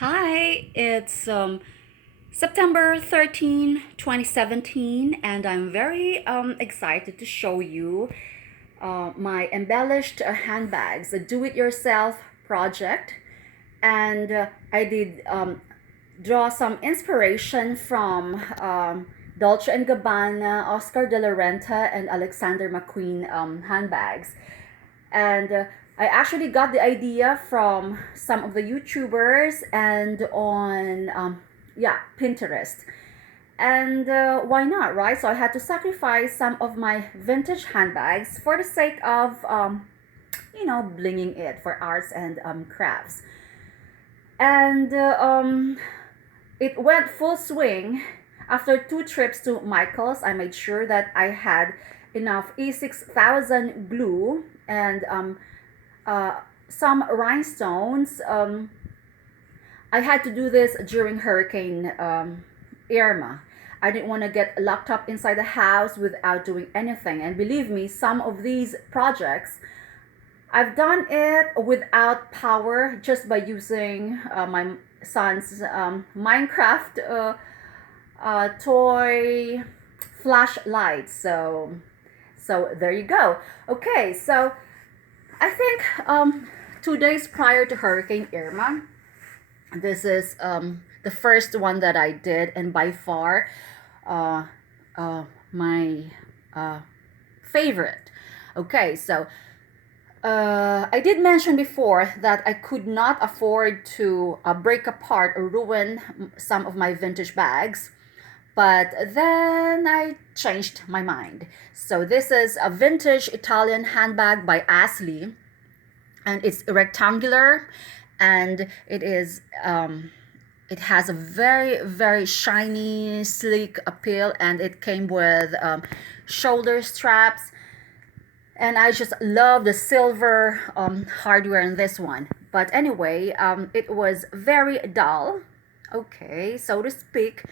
Hi, it's September 13, 2017, and I'm very excited to show you my embellished handbags, a do-it-yourself project. And I did draw some inspiration from Dolce& and Gabbana, Oscar de la Renta, and Alexander McQueen handbags. And I actually got the idea from some of the YouTubers and on Pinterest. And why not, right? So I had to sacrifice some of my vintage handbags for the sake of blinging it for arts and crafts. And it went full swing. After 2 trips to Michael's, I made sure that I had enough E6000 glue and some rhinestones. I had to do this during Hurricane Irma. I didn't want to get locked up inside the house without doing anything. And believe me, some of these projects, I've done it without power just by using my son's Minecraft toy flashlights. So there you go. Okay, so I think 2 days prior to Hurricane Irma, this is the first one that I did, and by far my favorite. Okay, so I did mention before that I could not afford to break apart or ruin some of my vintage bags. But then I changed my mind. So this is a vintage Italian handbag by Ashley, and it's rectangular, and it has a very shiny, sleek appeal, and it came with shoulder straps. And I just love the silver hardware in this one. But anyway, it was very dull, okay, so to speak.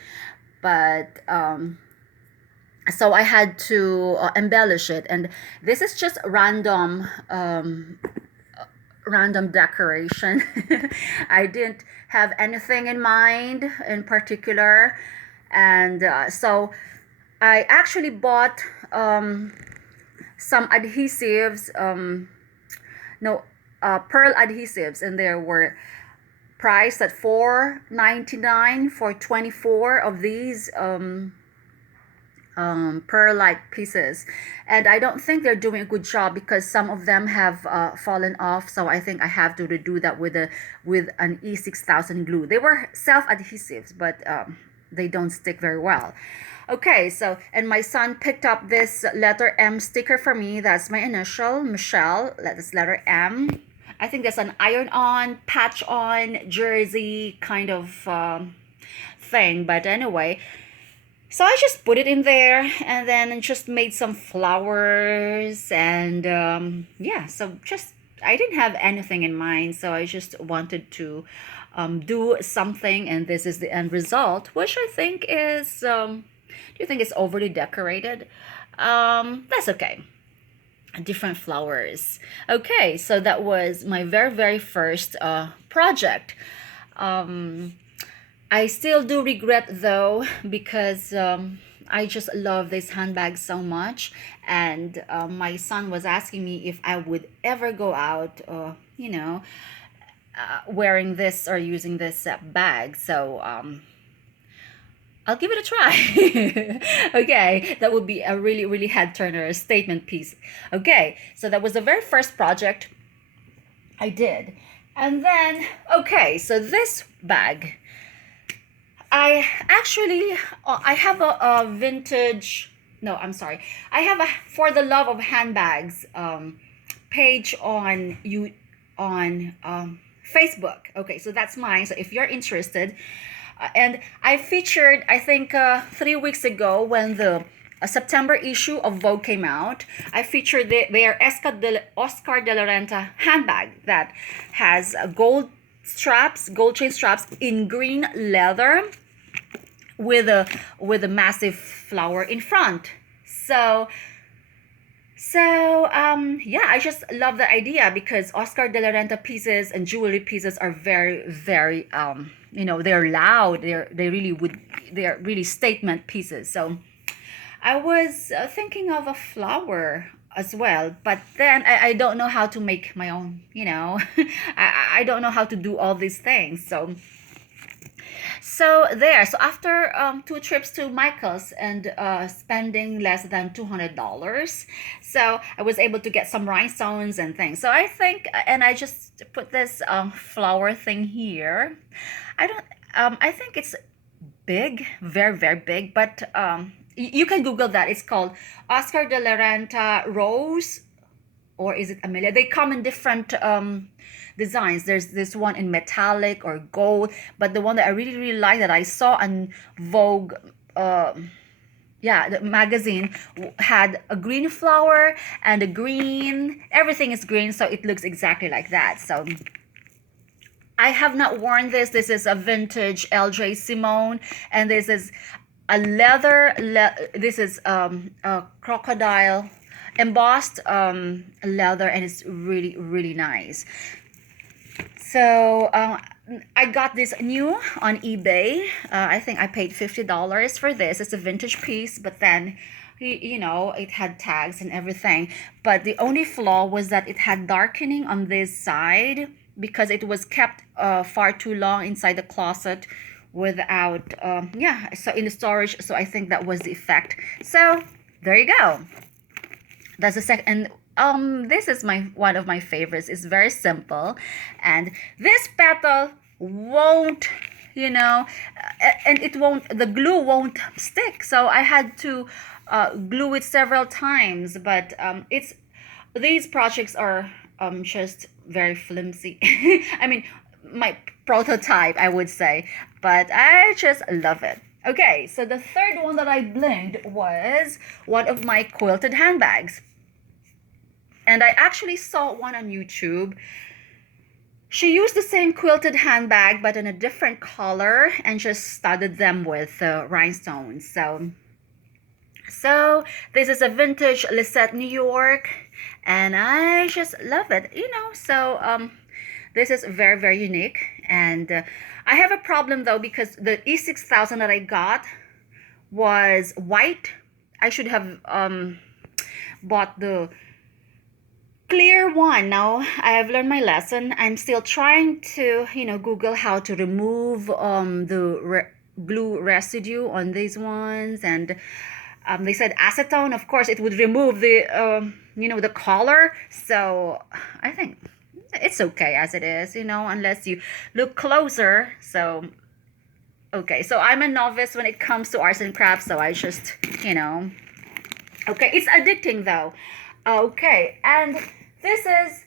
But so I had to embellish it, and this is just random decoration. I didn't have anything in mind in particular, and so I actually bought some adhesives, no pearl adhesives, and there were priced at $4.99 for 24 of these pearl-like pieces. And I don't think they're doing a good job because some of them have fallen off. So I think I have to redo that with an E6000 glue. They were self-adhesives, but they don't stick very well. Okay, so, and my son picked up this letter M sticker for me. That's my initial, Michelle. That's letter M. I think that's an iron-on, patch-on jersey kind of thing. But anyway, so I just put it in there and then just made some flowers. And so just, I didn't have anything in mind. So I just wanted to do something. And this is the end result, which I think is, do you think it's overly decorated? That's okay. Different flowers. Okay, so that was my very first project. I still do regret though, because I just love this handbag so much, and my son was asking me if I would ever go out wearing this or using this bag. So I'll give it a try. Okay, that would be a really head turner, a statement piece. Okay, so that was the very first project I did. And then, okay, so this bag, I actually, I have a vintage, no, I'm sorry. I have a For the Love of Handbags page on Facebook. Okay, so that's mine. So if you're interested, and I featured, I think 3 weeks ago when the September issue of Vogue came out, I featured their Oscar de la Renta handbag that has gold chain straps in green leather with a massive flower in front. So So, yeah, I just love the idea because Oscar de la Renta pieces and jewelry pieces are very, very, they're loud. They're really statement pieces. So I was thinking of a flower as well, but then I don't know how to make my own, I don't know how to do all these things. So after two trips to Michael's and spending less than $200, so I was able to get some rhinestones and things. So I think, and I just put this flower thing here. I don't. I think it's big, very very big, but you can Google that. It's called Oscar de la Renta Rose, or is it Amelia? They come in different designs. There's this one in metallic or gold, but the one that I really really like that I saw on Vogue, yeah, the magazine had a green flower and a green. Everything is green, so it looks exactly like that. So I have not worn this. This is a vintage LJ Simone, and this is a this is a crocodile embossed leather, and it's really really nice. So I got this new on eBay. I think I paid $50 for this. It's a vintage piece, but then it had tags and everything. But the only flaw was that it had darkening on this side because it was kept far too long inside the closet without so in the storage. So I think that was the effect. So there you go. That's the second. And this is my one of my favorites. It's very simple, and this petal won't, and it won't. The glue won't stick. So I had to glue it several times. But it's these projects are just very flimsy. I mean, my prototype, I would say, but I just love it. Okay, so the third one that I blinged was one of my quilted handbags. And I actually saw one on YouTube. She used the same quilted handbag but in a different color and just studded them with rhinestones. So this is a vintage Lisette, New York, and I just love it. So this is very very unique, and I have a problem though because the E6000 that I got was white. I should have bought the clear one. Now I have learned my lesson. I'm still trying to Google how to remove the glue residue on these ones, and they said acetone. Of course it would remove the the color. So I think it's okay as it is, unless you look closer. So okay, so I'm a novice when it comes to arts and crafts, so I just okay, it's addicting though. Okay, and this is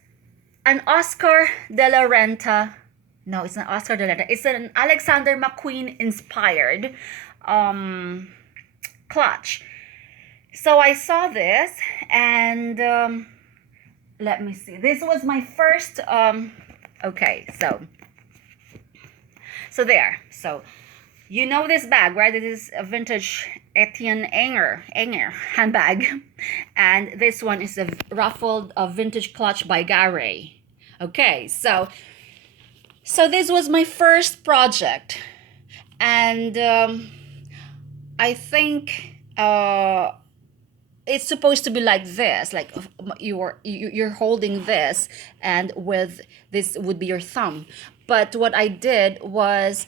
an Oscar de la Renta. No, it's not Oscar de la Renta. It's an Alexander McQueen inspired clutch. So I saw this, and let me see. This was my first. Okay, so there. So this bag, right? It is a vintage Etienne Enger handbag, and this one is a ruffled vintage clutch by Garay. Okay, so this was my first project, and I think it's supposed to be like this, like you're holding this, and with this would be your thumb. But what I did was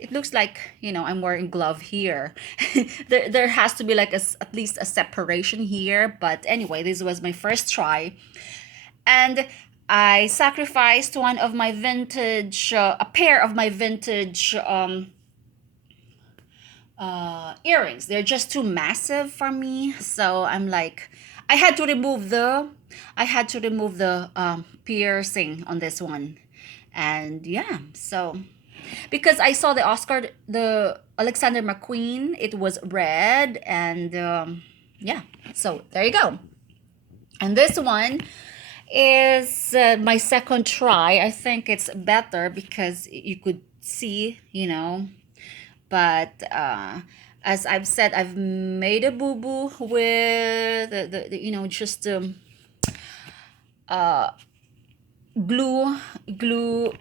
it looks like I'm wearing glove here. there has to be like at least a separation here, but anyway, this was my first try, and I sacrificed one of my vintage a pair of my vintage earrings. They're just too massive for me, so I'm like I had to remove the piercing on this one. And yeah, so because I saw the Alexander McQueen, it was red, and yeah, so there you go. And this one is my second try. I think it's better because you could see, but as I've said, I've made a boo boo with just uh glue glue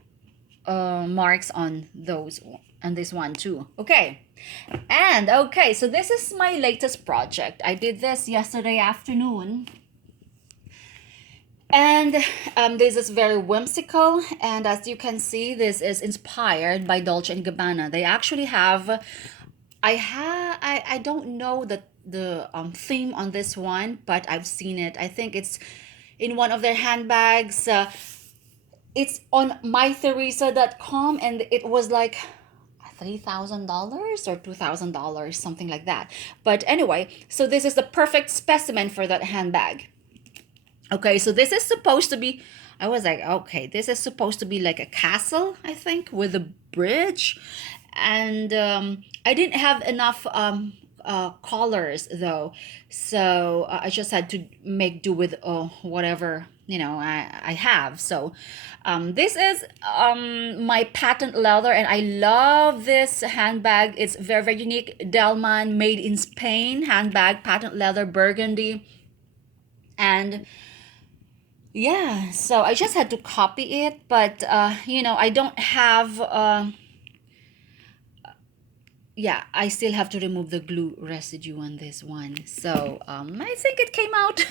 marks on those, and this one too. Okay. And okay, so this is my latest project. I did this yesterday afternoon. And this is very whimsical, and as you can see, this is inspired by Dolce and Gabbana. They actually have, I don't know the theme on this one, but I've seen it. I think it's in one of their handbags. It's on mytheresa.com, and it was like $3,000 or $2,000, something like that. But anyway, so this is the perfect specimen for that handbag. Okay, so this is supposed to be, I was like, okay, this is supposed to be like a castle, I think, with a bridge. And I didn't have enough collars though. So I just had to make do with whatever, I have. So this is my patent leather, and I love this handbag. It's very, very unique. Delman made in Spain handbag, patent leather, burgundy. And yeah, so I just had to copy it, but I don't have yeah, I still have to remove the glue residue on this one. So I think it came out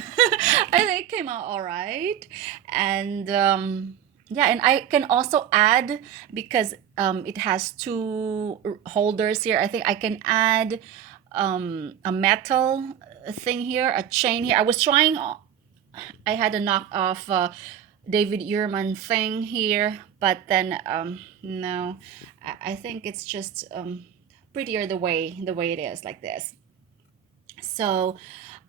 I think it came out all right. And yeah, and I can also add, because it has two holders here. I think I can add a metal thing here, a chain here. I had a knockoff David Ehrman thing here, but then no, I think it's just prettier the way it is like this. So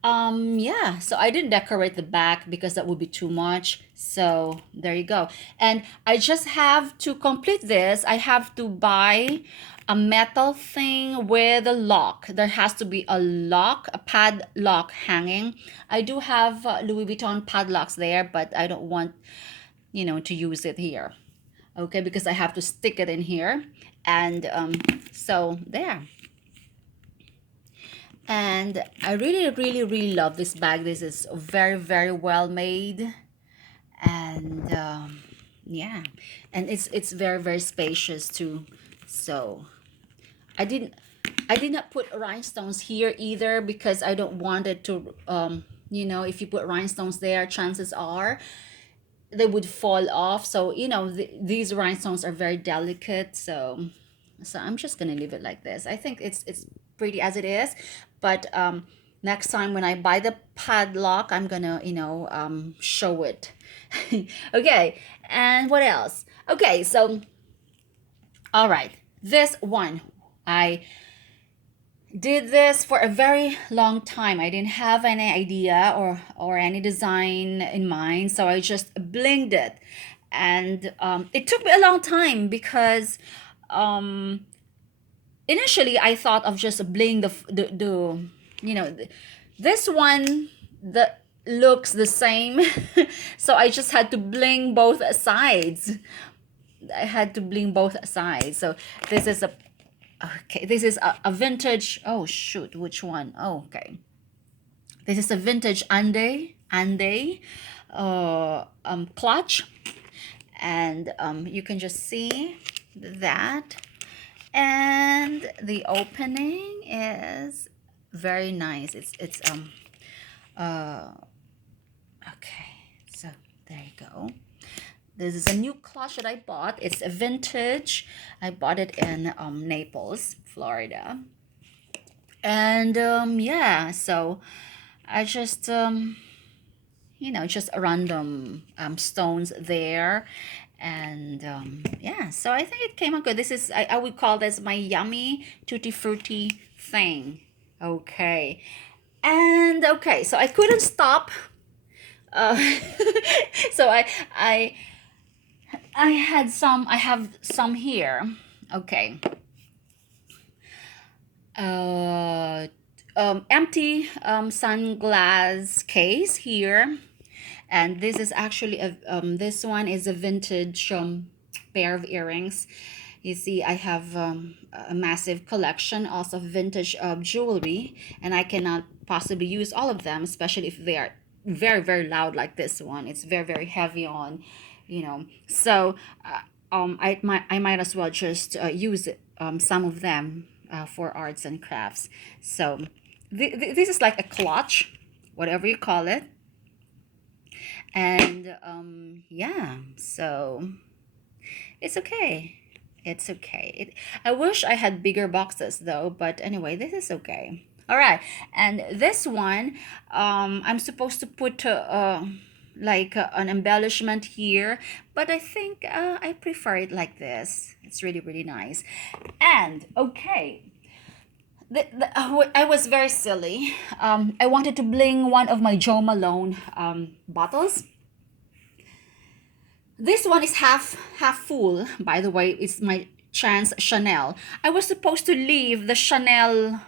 yeah, so I didn't decorate the back because that would be too much. So there you go. And I just have to complete this. I have to buy a metal thing with a lock. There has to be a lock, a padlock hanging. I do have Louis Vuitton padlocks there, but I don't want, to use it here. Okay, because I have to stick it in here. And so there. And I really, really, really love this bag. This is very, very well made. And yeah, and it's very, very spacious too. So I didn't I did not put rhinestones here either, because I don't want it to if you put rhinestones there, chances are they would fall off. So these rhinestones are very delicate. So I'm just gonna leave it like this. I think it's pretty as it is, but next time when I buy the padlock, I'm gonna show it. Okay, and what else? Okay, so all right, this one I did this for a very long time. I didn't have any idea or any design in mind, so I just blinged it, and it took me a long time because um, initially I thought of just bling the you know th- this one that looks the same. So I just had to bling both sides. I had to bling both sides. So this is a okay, this is a vintage, oh shoot, which one? Oh, okay, this is a vintage Ande clutch, and you can just see that. And the opening is very nice. It's uh okay, so there you go. This is a new clutch that I bought. It's a vintage. I bought it in Naples, Florida. And yeah, so I just just a random stones there. And yeah, so I think it came out good. This is, I would call this my yummy tutti frutti thing. Okay. And okay, so I couldn't stop. Uh, so I have some here. Okay. Uh, empty sunglass case here, and this is actually this one is a vintage pair of earrings. You see, I have a massive collection also of vintage jewelry, and I cannot possibly use all of them, especially if they are very, very loud like this one. It's very, very heavy on, you know. So, I might as well just use some of them for arts and crafts. So, this is like a clutch, whatever you call it, and yeah. So it's okay. It's okay. I wish I had bigger boxes though, but anyway, this is okay. All right, and this one, I'm supposed to put like an embellishment here, but I think I prefer it like this. It's really, really nice. And okay, I was very silly. I wanted to bling one of my Joe Malone bottles. This one is half full, by the way. It's my Chance Chanel. I was supposed to leave the Chanel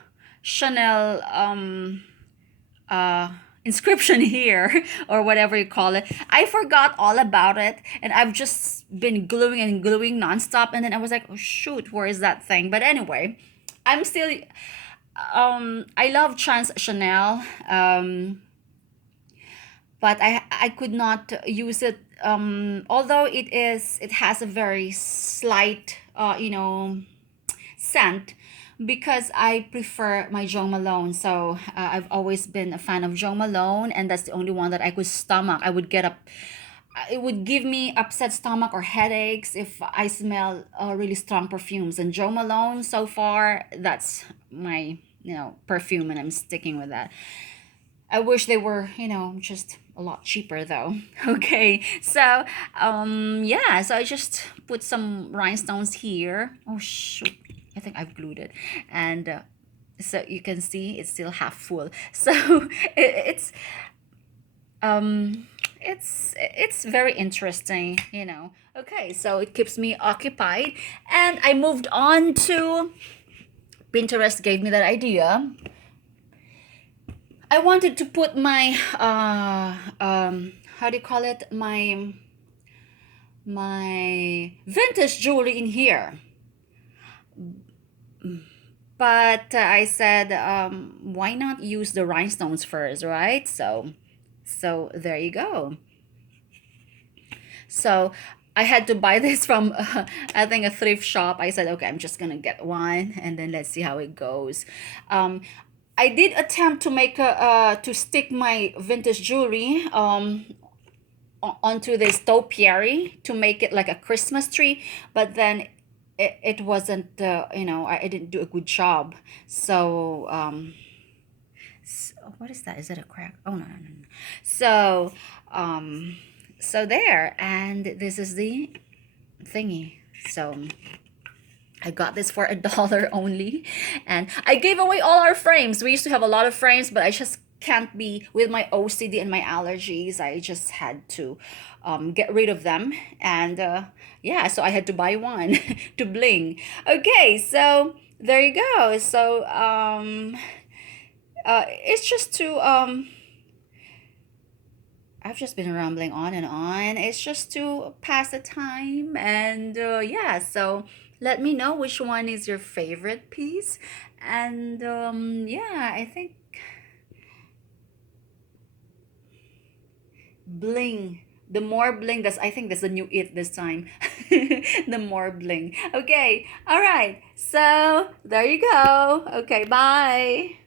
inscription here or whatever you call it. I forgot all about it, and I've just been gluing and gluing nonstop, and then I was like, oh shoot, where is that thing? But anyway, I'm still I love Chance Chanel. But I could not use it, although it has a very slight scent, because I prefer my Joe Malone. So I've always been a fan of Joe Malone, and that's the only one that I could stomach. I would get up. It would give me upset stomach or headaches if I smell really strong perfumes. And Joe Malone, so far, that's my perfume, and I'm sticking with that. I wish they were, just a lot cheaper though. Okay, so yeah, so I just put some rhinestones here. Oh shoot, I think I've glued it, and so you can see it's still half full. So it's um it's very interesting. Okay, so it keeps me occupied, and I moved on to Pinterest. Gave me that idea. I wanted to put my how do you call it, my vintage jewelry in here, but I said, why not use the rhinestones first, right? So there you go. So I had to buy this from I think a thrift shop. I said, okay, I'm just gonna get one, and then let's see how it goes. um I did attempt to make a to stick my vintage jewelry onto this topiary to make it like a Christmas tree, but then it wasn't, I didn't do a good job. So what is that? Is it a crack? Oh, no, no, no, no. So so there, and this is the thingy. So I got this for $1 only, and I gave away all our frames. We used to have a lot of frames, but I just can't be with my OCD and my allergies. I just had to get rid of them, and yeah, so I had to buy one to bling. Okay, so there you go. So it's just to I've just been rambling on and on. It's just to pass the time. And yeah, so let me know which one is your favorite piece. And yeah, I think bling. The more bling, I think that's a new it this time. The more bling. Okay, all right. So there you go. Okay, bye.